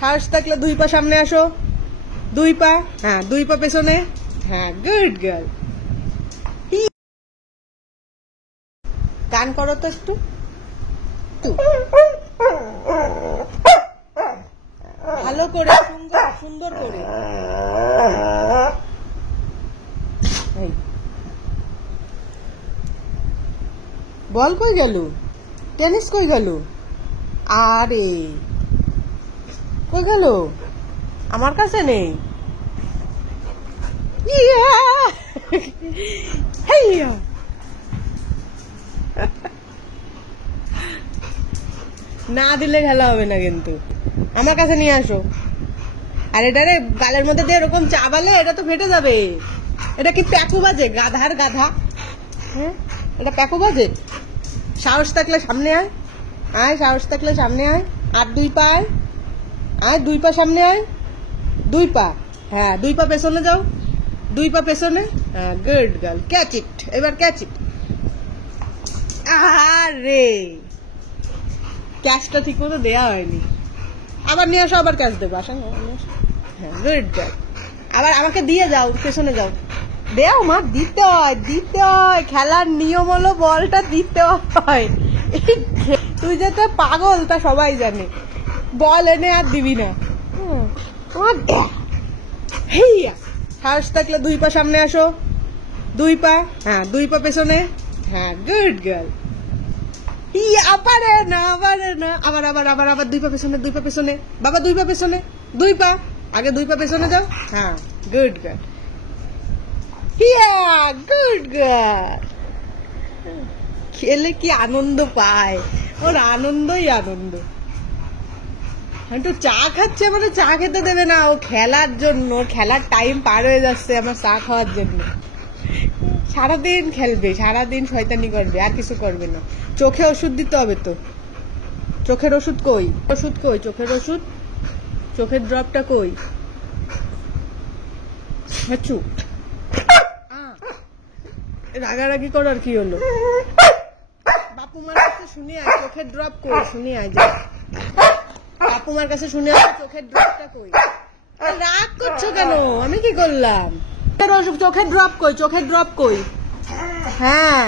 সাহস থাকলে দুই পা সামনে আসো, দুই পা, হ্যাঁ দুই পা পেছনে, হ্যাঁ গুড গার্ল। গান করো তো একটু, ভালো করে সুন্দর করে। বল কই গেল, টেনিস কই গেল, আরে কই গেল, আমার কাছে নেই। না দিলে খেলা হবে না কিন্তু, আমার কাছে নিয়ে আসো। আর এটা রে গালের মধ্যে দিয়ে এরকম চাবালে এটা তো ফেটে যাবে। এটা কি প্যাকু বাজে, গাধার গাধা, হ্যাঁ এটা প্যাকু বাজে। সাহস থাকলে সামনে আয়, আয় সাহস থাকলে সামনে আয়, আর দুই পা আয়, আয় দুই পা সামনে আয়, দুই পা, হ্যাঁ দুই পা পেছনে যাও, দুই পা পেছনে, হ্যাঁ গুড গার্ল, ক্যাচ ইট, এবার ক্যাচ ইট। আরে ক্যাচটা ঠিক মতো দেওয়া হয়নি, আবার নিয়ে আসো, আবার ক্যাচ দেবো, আসা হ্যাঁ গুড গার্ল। আবার আমাকে দিয়ে যাও, পেছনে যাও, দেও মা, দিতে হয় দিতে হয়, খেলার নিয়ম হলো বলটা দিতে হয়। তুই যে তো পাগল তা সবাই জানে, বল এনে আর দিবি না। সাহস থাকলে দুই পা সামনে আসো, দুই পা, হ্যাঁ দুই পা পেছনে, হ্যাঁ গুড গার্ল। আবার না আবার না, আবার আবার আবার আবার দুই পা পেছনে, দুই পা পেছনে, বাবা দুই পা পেছনে, দুই পা, আগে দুই পা পেছনে যাও, হ্যাঁ গুড গার্ল, গুড গার্ল। খেলে কি আনন্দ পায়, ওর আনন্দই আনন্দ। একটু চা খাচ্ছে, মানে চা খেতে দেবে না, ও খেলার জন্য, খেলার টাইম পার হয়ে যাচ্ছে আমার চা খাওয়ার জন্য। সারাদিন খেলবে, সারাদিন শয়তানি করবে, আর কিছু করবে না। চোখে ওষুধ দিতে হবে তো, চোখের ওষুধ কই, ওষুধ কই, চোখের ওষুধ, চোখের ড্রপটা কই, চুপ। রাগারাগি করার কি হলো, বাপুমার কাছে শুনে আয়, চোখের ড্রপ কই শুনে আয়, যা বাপুমার কাছে শুনে আয়, চোখের ড্রপটা কই। রাগ করছো কেন, আমি কি করলাম, চোখের ড্রপ কই, চোখের ড্রপ কই, হ্যাঁ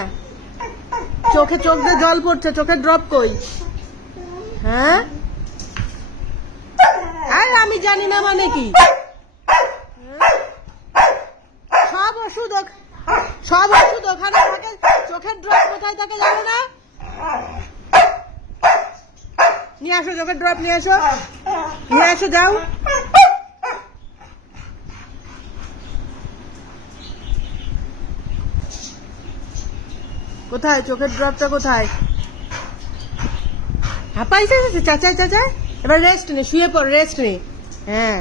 চোখে চোখ দিয়ে জল পড়ছে, চোখের ড্রপ কই, হ্যাঁ আরে আমি জানি না মানে কি, সব ওষুধ ওখানে থাকে, চোখের ড্রপ কোথায় থাকে জানো না, নিয়ে আসো চোখের ড্রপ, নিয়ে আসো, নিয়ে আসো, যাও। কোথায় চোখের ড্রপটা কোথায়, হাঁপাইছে চাচাই চাচাই, এবার রেস্ট নে, শুয়ে পড়, রেস্ট নে, হ্যাঁ